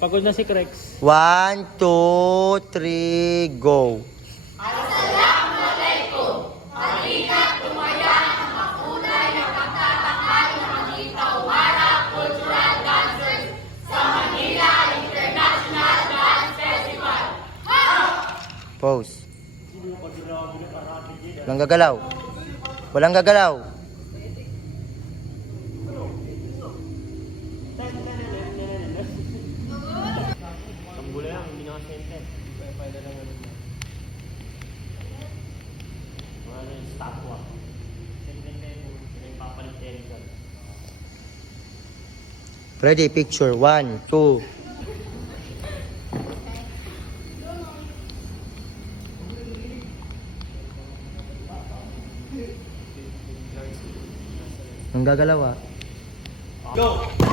Pagod na si Crex. 1, 2, 3, go. Pose. Walang gagalaw. Walang gagalaw. Tambula lang, hindi na ka-center. Mga statwa. Papalit dyan. Ready, picture. 1, 2. Ang gagalaw ah. Go!